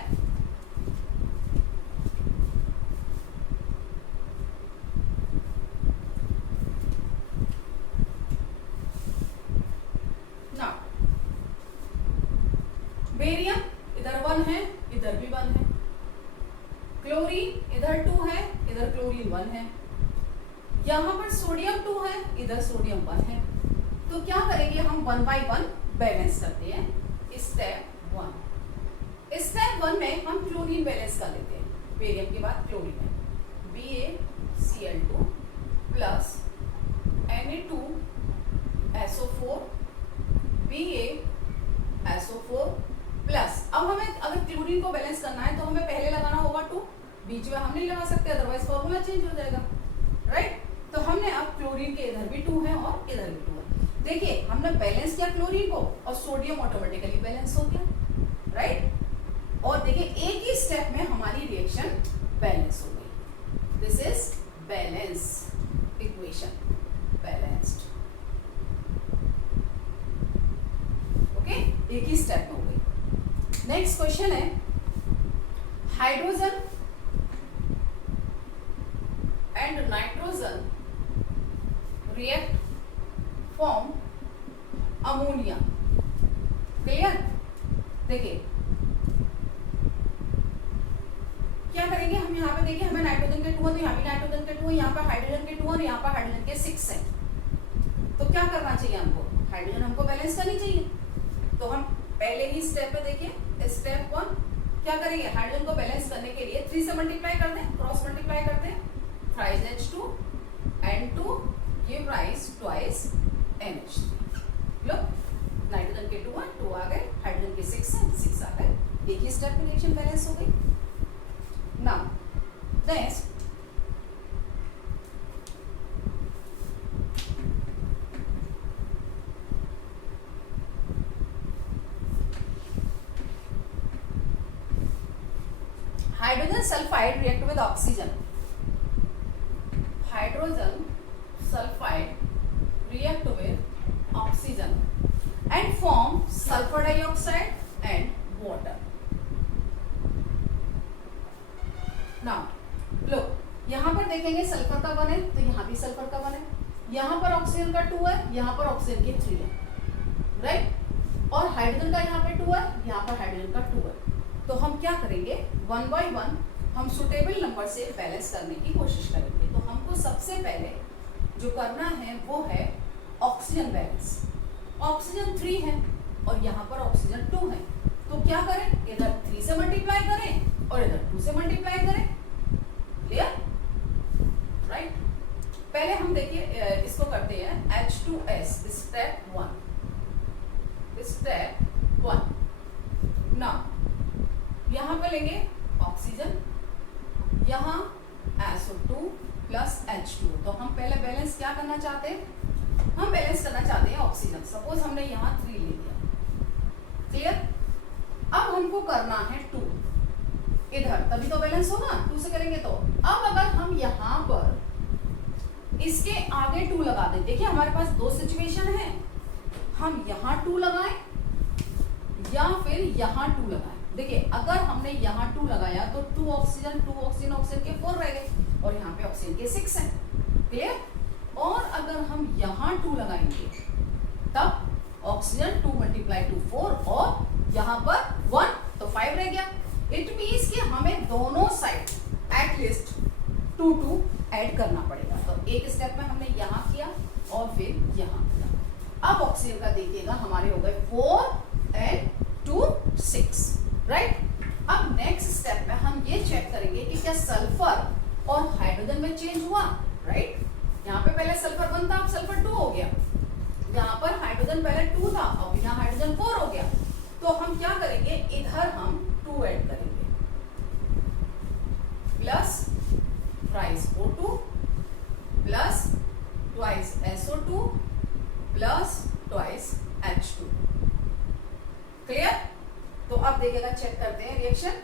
बेरियम इधर 1 है, इधर भी 1 है, क्लोरीन इधर 2 है, इधर क्लोरीन 1 है, यहाँ पर सोडियम 2 है, इधर सोडियम 1 है। तो क्या करेंगे, हम 1 by 1 बैलेंस करते हैं। स्टेप 1 में हम क्लोरीन बैलेंस कर लेते हैं, बेरियम के बाद क्लोरीन है, BaCl2 plus Na2SO4 BaSO4 plus. अब हमें अगर क्लोरीन को बैलेंस करना है तो हमें पहले लगाना होगा 2, बीच में हम नहीं लगा सकते, अदरवाइज फॉर्मूला चेंज हो जाएगा, राइट। तो हमने अब क्लोरीन के इधर भी 2 है और इधर भी 2 है। देखिए हमने बैलेंस किया क्लोरीन को और सोडियम ऑटोमेटिकली बैलेंस हो गया, राइट। और देखिए एक ही स्टेप में हमारी रिएक्शन बैलेंस हो गई, this is balance equation, balanced, okay, एक ही स्टेप में हो गई। नेक्स्ट क्वेश्चन है, hydrogen and nitrogen react form ammonia, clear. देखिए क्या करेंगे हम, यहाँ पे देखिए हमें नाइट्रोजन के 2 है तो यहाँ भी नाइट्रोजन के 2 है, यहाँ पे हाइड्रोजन के 2 और यहाँ पे हाइड्रोजन के 6 है। तो क्या करना चाहिए हमको, हाइड्रोजन हमको बैलेंस करनी चाहिए। तो हम पहले ही स्टेप पे देखिए, स्टेप 1 क्या करेंगे, हाइड्रोजन को बैलेंस करने के लिए 3 से मल्टीप्लाई कर दें, क्रॉस मल्टीप्लाई करते हैं, thrice H2 N2 give rise twice NH3। लो नाइट्रोजन के 2 आ गए, हाइड्रोजन हाइड्रोजन के 6 हैं, 6 आ गए। एक ही स्टेप में रिएक्शन बैलेंस हो गई। Now next hydrogen sulfide react with oxygen. Hydrogen sulfide react with oxygen and form sulfur dioxide and water. Now look, यहाँ पर देखेंगे सल्फर का 1 है तो यहाँ भी सल्फर का 1 है, यहाँ पर ऑक्सीजन का 2 है, यहाँ पर ऑक्सीजन के 3 है, राइट। और हाइड्रोजन का यहाँ पे 2 है, यहाँ पर हाइड्रोजन का 2 है। तो हम क्या करेंगे, 1 बाय 1 हम सुटेबल नंबर से बैलेंस करने की कोशिश करेंगे। तो हमको सबसे पहले जो करना है वो है ऑक्सीजन बैलेंस। ऑक्सीजन 3 है और यहाँ पर ऑक्सीजन 2 है, तो क्या करें, इधर 3 से मल्टीप्लाई करें और इधर 2 से मल्टीप्लाई करें। Clear, right. पहले हम देखिए इसको करते हैं H2S स्टेप 1। स्टेप 1 ना यहाँ पे लेंगे ऑक्सीजन, यहाँ SO2 प्लस H2। तो हम पहले बैलेंस क्या करना चाहते हैं, हम बैलेंस करना चाहते हैं ऑक्सीजन। सपोज हमने यहाँ 3 ले लिया, क्लियर। अब हमको करना है 2 इधर, तभी तो बैलेंस होगा, 2 से करेंगे तो। अब अगर हम यहाँ पर इसके आगे 2 लगा दें, देखिए हमारे पास 2 सिचुएशन है, हम यहाँ 2 लगाएं या फिर यहाँ 2 लगाएं। देखिए अगर हमने यहाँ 2 लगाया तो 2 ऑक्सीजन ऑक्सीजन के 4 रह गए और यहाँ पे ऑक्सीजन के 6 हैं, क्लियर। और अगर हम यहाँ 2 लगाएंगे तब ऑक्सीजन 2 × 2 4 और यहाँ पर 1 तो 5 रह गया। इट मीन्स कि हमें दोनों साइड एटलीस्ट 2 ऐड करना पड़ेगा। तो एक स्टेप में हमने यहाँ किया और फिर यहाँ किया। अब ऑक्सीजन का देखिएगा हमारे हो गए 4 and 2 6, राइट। अब नेक्स्ट स्टेप में हम ये चेक करेंगे कि क्या सल्फर और हाइड्रोजन में चेंज हुआ, राइट। यहाँ पे पहले सल्फर 1 था, अब सल्फर 2 हो गया। यहाँ पर हाइड्रोजन पहले 2 था, अब यहाँ हाइड्रोजन 4 हो गया। तो हम क्या करेंगे, इधर हम 2 ऐड करेंगे, plus thrice O2 plus twice SO2 plus twice H2, clear. तो अब देखिएगा, चेक करते हैं reaction.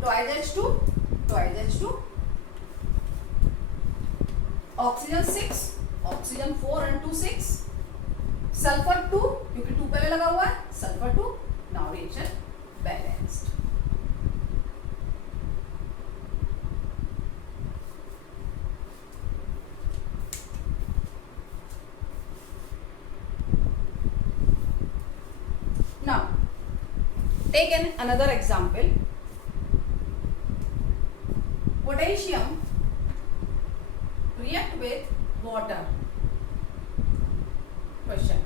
Twice H2 oxygen 6 oxygen 4 and 2 6, sulphur 2 क्योंकि 2 पहले लगा हुआ है, sulphur 2। Now reaction balanced. Now take another example. Potassium react with water. Question.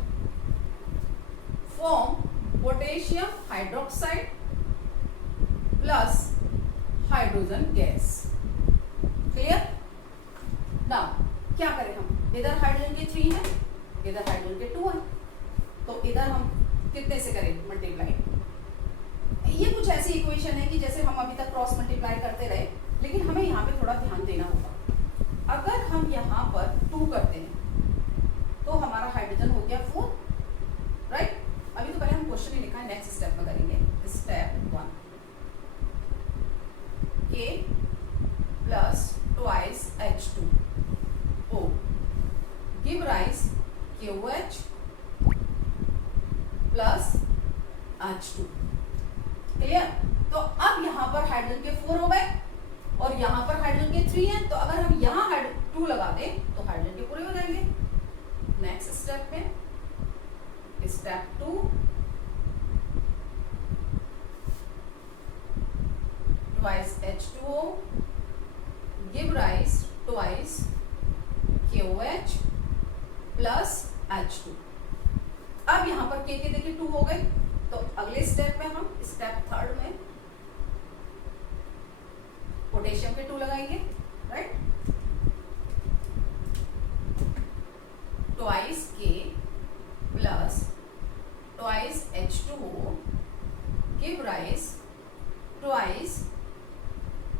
Form potassium hydroxide plus hydrogen gas. Clear? Now क्या करें हम, इधर हाइड्रोजन के 3 है, इधर हाइड्रोजन के 2 है, तो इधर हम कितने से करें मल्टीप्लाई। ये कुछ ऐसी इक्वेशन है कि जैसे हम अभी तक क्रॉस मल्टीप्लाई करते रहे, लेकिन हमें यहाँ पे थोड़ा ध्यान देना होगा। अगर हम यहाँ पर 2 करते हैं तो हमारा हाइड्रोजन हो गया 4, राइट। अभी तो पहले हम क्वेश्चन ही लिखा है, नेक्स्ट स्टेप में करेंगे। Step 1 K plus twice H2O give rise KOH plus H2, clear. तो अब यहाँ पर हाइड्रोजन के 4 हो गए और यहाँ पर हाइड्रोजन के 3 हैं, तो अगर हम यहाँ 2 लगा दें तो हाइड्रोजन के पूरे हो जाएंगे। नेक्स्ट स्टेप में step 2 twice H2O give rise twice KOH plus H2। अब यहाँ पर के देखिए 2 हो गए, तो अगले स्टेप में हम स्टेप 3 में पोटेशियम के 2 लगाएंगे, right. Twice K plus twice H2O give rise twice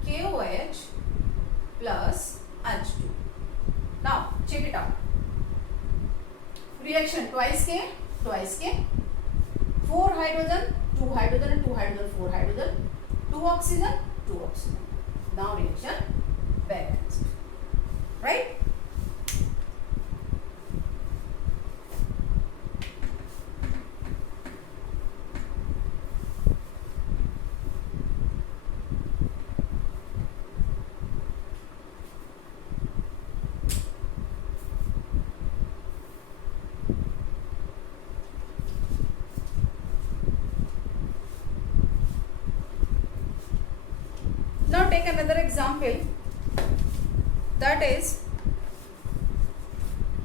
KOH plus H2. Now check it out. Reaction twice K, 4 hydrogen, 2 hydrogen and 2 hydrogen, 4 hydrogen, 2 oxygen, 2 oxygen. Now reaction balanced, right? Now take another example, that is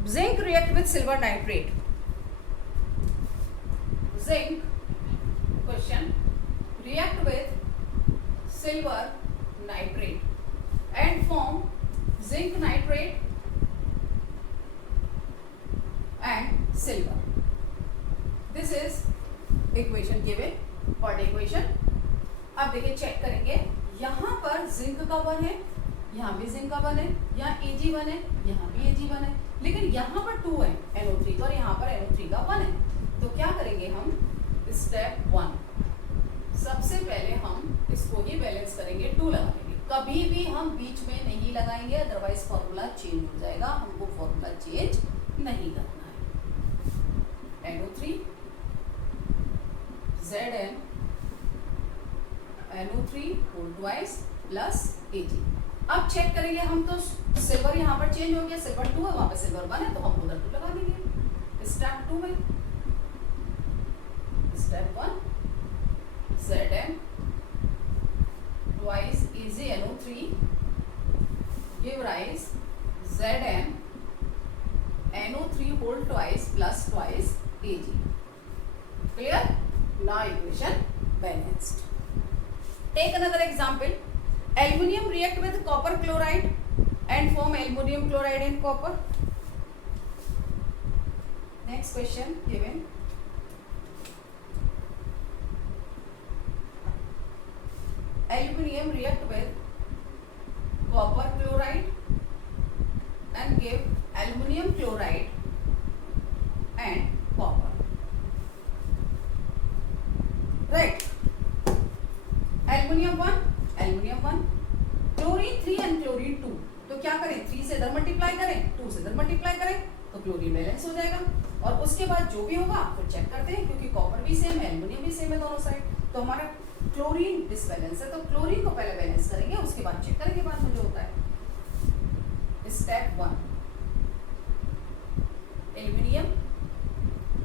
zinc react with silver nitrate. Zinc question react with silver nitrate and form zinc nitrate and silver. This is equation given, what equation? अब देखिए चेक करेंगे, यहाँ पर जिंक का वन है, यहाँ भी जिंक का वन है, यहाँ Ag1 है, यहाँ भी Ag1 है, लेकिन यहाँ पर 2 है NO3 और यहाँ पर NO3 का 1 है। तो क्या करेंगे हम? स्टेप 1 सबसे पहले हम इसको ही बैलेंस करेंगे, 2 लगाएंगे। कभी भी हम बीच में नहीं लगाएंगे, अदरवाइज फॉर्मूला चेंज हो जाएगा, हमको फॉर्मूला चेंज नहीं करना है। NO3 Zn NO3 whole twice plus Ag। अब चेक करेंगे हम, तो सिल्वर यहाँ पर चेंज हो गया, सिल्वर 2 है, वहां पे सिल्वर 1 है, तो हम उधर 2 लगा देंगे। स्टेप 2 में step 1 Zn twice AgNO3 give rise Zn NO3 whole twice plus twice Ag। Clear? Now equation balanced. Take another example. Aluminium react with copper chloride and form aluminium chloride and copper. Next question given. Aluminium react with copper chloride and give aluminium chloride and copper. Right? Aluminium 1, chlorine 3 and chlorine 2। तो क्या करें? 3 से इधर मल्टीप्लाई करें, 2 से इधर मल्टीप्लाई करें, तो क्लोरीन बैलेंस हो जाएगा। और उसके बाद जो भी होगा फिर चेक करते हैं, क्योंकि कॉपर भी सेम है, एल्युमिनियम भी सेम है दोनों साइड, तो हमारा क्लोरीन डिसबैलेंस है, तो क्लोरीन को पहले बैलेंस करेंगे, उसके बाद चेक करेंगे बाद में जो होता है। स्टेप 1 एल्युमिनियम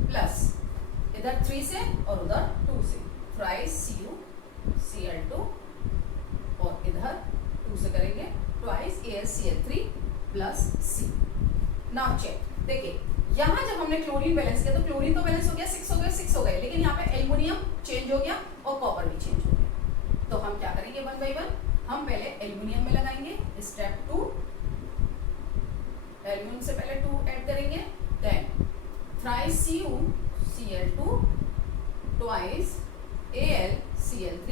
प्लस इधर 3 से और उधर 2 से, थ्राइस CuCl2 और इधर 2 से करेंगे twice AlCl3 plus C। Now check, देखिए यहाँ जब हमने क्लोरीन बैलेंस किया तो क्लोरीन तो बैलेंस हो गया, 6 हो गए, लेकिन यहाँ पे एल्युमिनियम चेंज हो गया और कॉपर भी चेंज हो गया। तो हम क्या करेंगे 1 बाय 1, हम पहले एल्युमिनियम में लगाएंगे। स्टेप 2 एल्युमिनियम से पहले 2 ऐड करेंगे, then thrice CuCl2 twice AlCl3।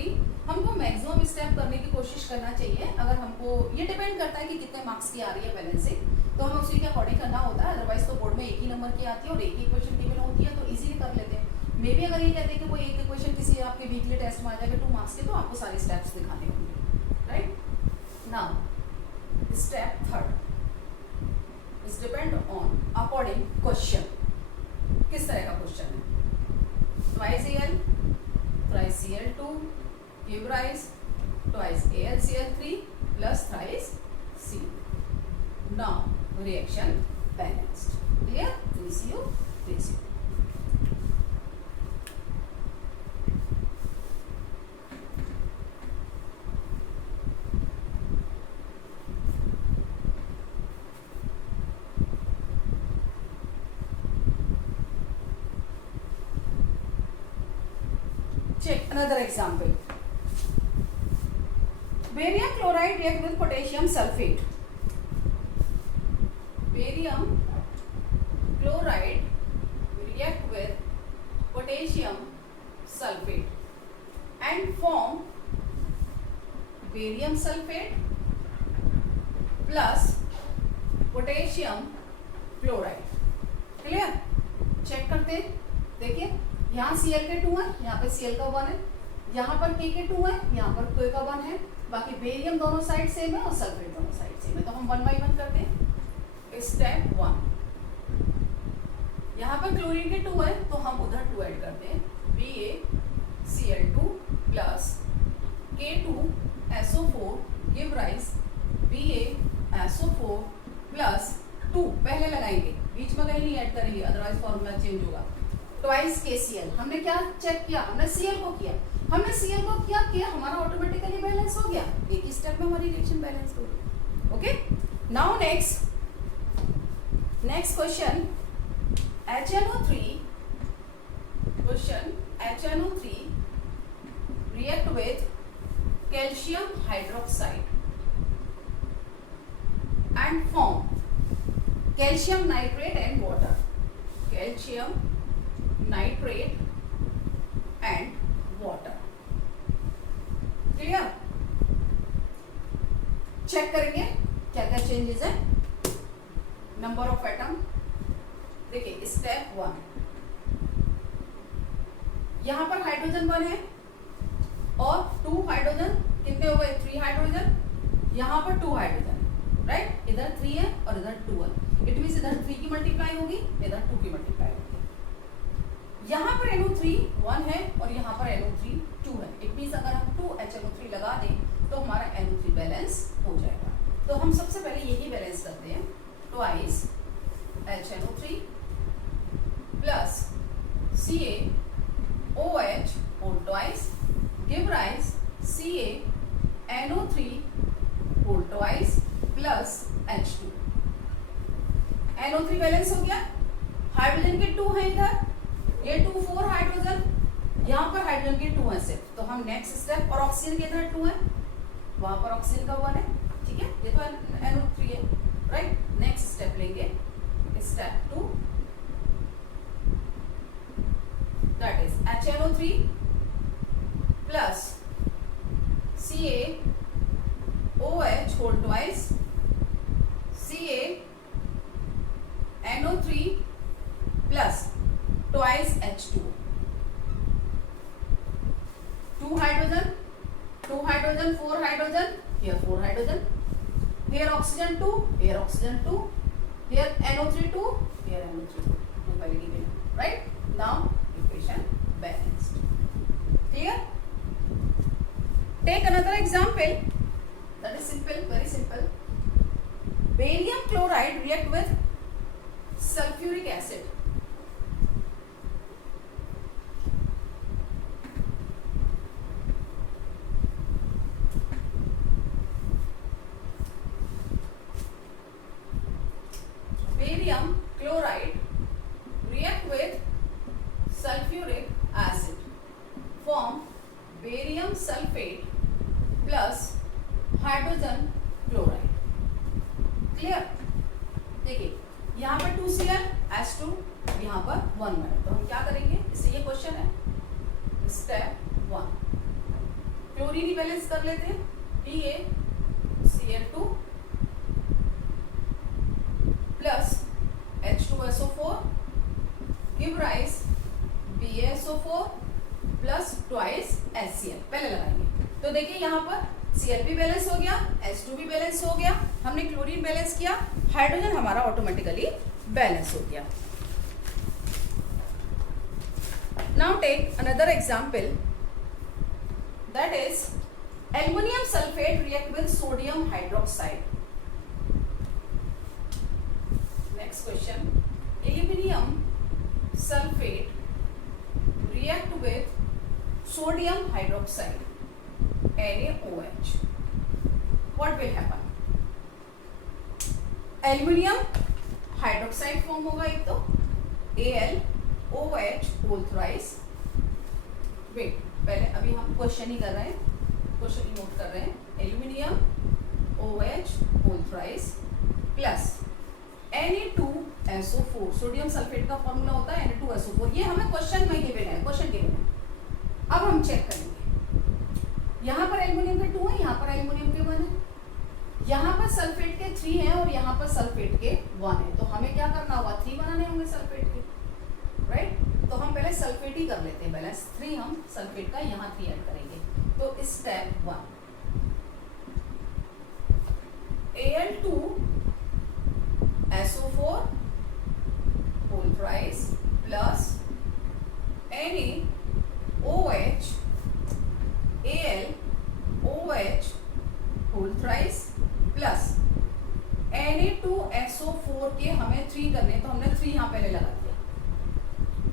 हमको मैक्सिमम स्टेप करने की कोशिश करना चाहिए। अगर हमको ये डिपेंड करता है कि कितने मार्क्स की आ रही है बैलेंसिंग, तो हमें उसी के अकॉर्डिंग करना होता है, अदरवाइज तो बोर्ड में एक ही नंबर की आती है और एक ही इक्वेशन गिवन होती है, तो इजीली कर लेते हैं। मे बी अगर ये कहते हैं कि वो एक इक्वेशन किसी आपके वीकली टेस्ट में आ जाएगा 2 मार्क्स के, तो आपको सारे स्टेप्स दिखाने होंगे, right. Now step 3 is depend on according question, किस तरह का क्वेश्चन है। Twice Al thrice Cl2 give rise twice AlCl3 plus thrice C। Now reaction balanced. Clear? 3Cu 3Cu। Check another example. Barium chloride react with potassium sulfate. Barium chloride react with potassium sulfate. Barium sulphate plus potassium chloride. Clear? Check करते हैं। देखिए यहाँ Cl के 2 है, यहाँ पे Cl का 1 है, यहाँ पर K के 2 है, यहाँ पर K का 1 है, बाकी बेरियम दोनों साइड सेम है और सल्फेट दोनों साइड सेम है। तो हम 1 by 1 करते हैं। स्टेप 1, यहाँ पर क्लोरीन के 2 है तो हम उधर 2 ऐड करते हैं। BaCl2 plus K2SO4 give rise BaSO4 plus 2 पहले लगाएंगे, बीच में कहीं नहीं ऐड करेंगे, अदरवाइज फॉर्मूला चेंज होगा। ट्वाइस KCl, हमने क्या चेक किया? हमने Cl को किया, कि हमारा ऑटोमेटिकली बैलेंस हो गया। एक ही स्टेप में हमारी रिएक्शन बैलेंस हो गई। Okay, now next question HNO3 react with calcium hydroxide and form calcium nitrate and water. Calcium nitrate and water. Clear? Check करेंगे क्या क्या चेंजेस है। नंबर ऑफ एटम, देखिए स्टेप 1, यहां पर हाइड्रोजन 1 है और 2 हाइड्रोजन, कितने हो गए? 3 हाइड्रोजन, यहां पर 2 हाइड्रोजन, राइट? इधर 3 है और इधर 2 है। इट मींस इधर 3 की मल्टीप्लाई होगी, इधर 2 की मल्टीप्लाई होगी। यहाँ पर NO3 1 है और यहाँ पर NO3 2 है। इट मींस अगर हम 2 HNO3 लगा दें तो हमारा NO3 बैलेंस हो जाएगा। तो हम सबसे पहले यही बैलेंस करते हैं। Twice HNO3 plus CaOH whole twice give rise CaNO3 whole twice plus H2। NO3 balance हो गया। हाइड्रोजन के 2 हैं इधर, ये 2 4 हाइड्रोजन, यहाँ पर हाइड्रोजन के 2 हैं सिर्फ। तो हम नेक्स्ट स्टेप, और ऑक्सीजन के इधर 2 है, वहां पर ऑक्सीजन का 1 है, ठीक है? ये तो NO3 है, राइट? नेक्स्ट स्टेप लेंगे, step 2, that is HNO3 plus CaOH whole twice CaNO3 plus twice H2। 2 hydrogen, 4 hydrogen, here 4 hydrogen, here oxygen 2, here oxygen 2, here NO3 2, here NO3 2, 2 पहले की तरह, right? Now equation balanced. Clear? Take another example. That is simple, very simple. Barium chloride react with sulfuric acid. Barium chloride react with sulfuric acid, form barium sulfate plus hydrogen chloride. Clear? देखिए यहाँ पर 2Cl H2, यहाँ पर 1 है। तो हम क्या करेंगे? इससे ये क्वेश्चन है। स्टेप 1, क्लोरीन ही बैलेंस कर लेते हैं। BaCl2 plus H2SO4 give rise BaSO4 plus twice HCl। पहले लगाएंगे तो देखिए यहाँ पर Cl भी बैलेंस हो गया, H2 भी बैलेंस हो गया, हमने क्लोरीन बैलेंस किया, हाइड्रोजन हमारा ऑटोमेटिकली बैलेंस हो गया। Now take another example, that is aluminium sulphate react with sodium hydroxide. Next question, aluminium sulphate react with sodium hydroxide NaOH. What will happen? Aluminium hydroxide form होगा एक तो AlOH होल थ्राइस। वेट, पहले अभी हम क्वेश्चन ही कर रहे हैं, क्वेश्चन ही नोट कर रहे हैं। Aluminium OH whole thrice plus Na2SO4, sodium sulphate का फॉर्मूला होता है Na2SO4। ये हमें क्वेश्चन में गिवन है, क्वेश्चन गिवन है। अब हम चेक करेंगे, यहाँ पर एल्युमिनियम के 2 है, यहाँ पर एल्युमिनियम 3 है और यहाँ पर सल्फेट के 1 है, तो हमें क्या करना होगा, 3 बनाने होंगे सल्फेट के, राइट। तो हम पहले सल्फेट ही कर लेते हैं बैलेंस, 3 हम सल्फेट का यहाँ 3 ऐड करेंगे। तो step 1, Al2SO4 whole thrice plus NaOH AlOH whole thrice plus Na2SO4 के हमें 3 करने, तो हमने 3 यहाँ पहले लगा दिया।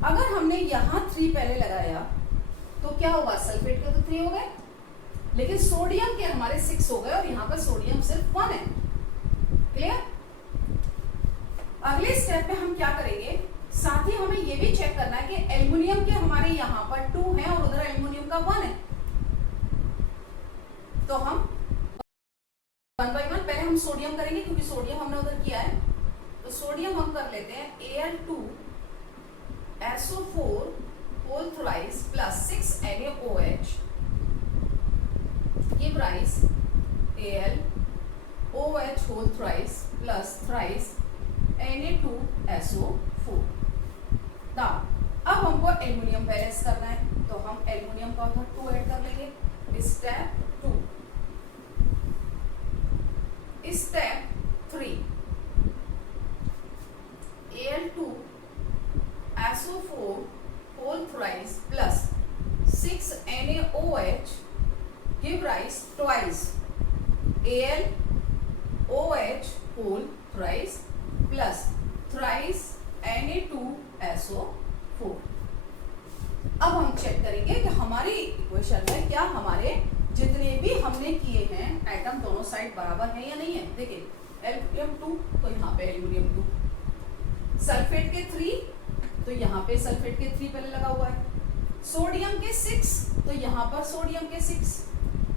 अगर हमने यहाँ 3 पहले लगाया तो क्या होगा, सल्फेट के तो 3 हो गए, लेकिन सोडियम के हमारे 6 हो गए और यहाँ पर सोडियम सिर्फ 1 है। क्लियर। अगले स्टेप में हम क्या करेंगे, साथ ही हमें ये भी चेक करना है कि एल्युमिनियम के हमारे यहाँ पर 2 है और उधर एल्युमिनियम का 1 है। तो हम 1 by 1 पहले हम सोडियम करेंगे, क्योंकि सोडियम हमने उधर किया है। तो सोडियम हम कर लेते हैं Al2SO4 whole thrice plus 6 NaOH give rise AlOH whole thrice plus thrice Na2SO4। now अब हमको एल्युमिनियम बैलेंस करना है, तो हम एल्युमिनियम का उधर 2 ऐड कर लेंगे। Step 2, step 3, Al2SO4 whole thrice plus 6 NaOH give rise twice AlOH whole thrice plus thrice Na2SO4। अब हम चेक करेंगे कि हमारी इक्वेशन में क्या हमारे जितने भी हमने किए हैं एटम दोनों साइड बराबर है या नहीं है। देखिए एल्युमिनियम 2 तो यहाँ पे एल्युमिनियम 2, सल्फेट के 3 तो यहाँ पे सल्फेट के 3 पहले लगा हुआ है, सोडियम के 6 तो यहाँ पर सोडियम के 6,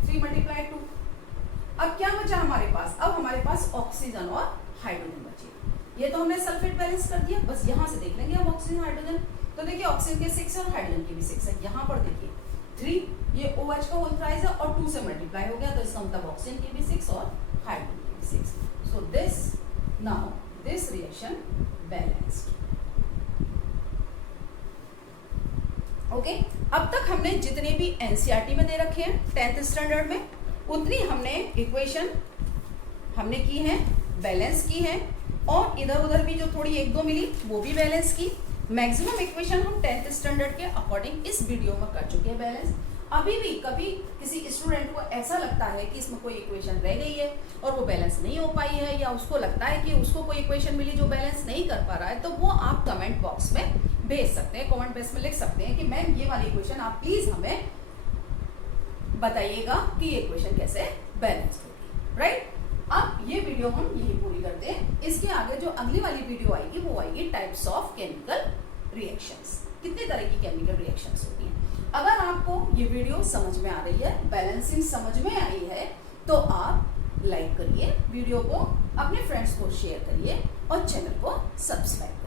3 × 2। अब क्या बचा हमारे पास, अब हमारे पास ऑक्सीजन और हाइड्रोजन बचे। ये तो हमने सल्फेट बैलेंस कर दिया, बस यहाँ से देख लेंगे हम ऑक्सीजन हाइड्रोजन। तो देखिए ऑक्सीजन के 6 और हाइड्रोजन के भी 6 है। यहाँ पर देखिए 3 ये OH का होल थ्राइस है और 2 से मल्टीप्लाई हो गया, तो इसका मतलब ऑक्सीजन के भी 6 और हाइड्रोजन के भी 6। So this now this reaction balanced. Okay, अब तक हमने जितने भी एनसीईआरटी में दे रखे हैं 10th स्टैंडर्ड में, उतनी हमने इक्वेशन हमने की है, बैलेंस की है, और इधर उधर भी जो थोड़ी 1-2 मिली वो भी बैलेंस की। मैक्सिमम इक्वेशन हम 10th स्टैंडर्ड के अकॉर्डिंग इस वीडियो में कर चुके हैं बैलेंस। अभी भी कभी किसी स्टूडेंट को ऐसा लगता है कि इसमें कोई इक्वेशन रह गई है और वो बैलेंस नहीं हो पाई है, या उसको लगता है कि उसको कोई इक्वेशन मिली जो बैलेंस नहीं कर पा रहा है, तो वो आप कमेंट बॉक्स में भेज सकते हैं, कमेंट बॉक्स में लिख सकते हैं कि मैम ये वाली इक्वेशन आप प्लीज हमें बताइएगा कि ये इक्वेशन कैसे बैलेंस होगी, राइट। अब ये वीडियो हम यही पूरी करते हैं। इसके आगे जो अगली वाली वीडियो आएगी वो आएगी टाइप्स ऑफ केमिकल रिएक्शंस, कितने तरह की केमिकल रिएक्शंस होती हैं। अगर आपको ये वीडियो समझ में आ रही है, बैलेंसिंग समझ में आई है, तो आप लाइक करिए, वीडियो को अपने फ्रेंड्स को शेयर करिए और चैनल को सब्सक्राइब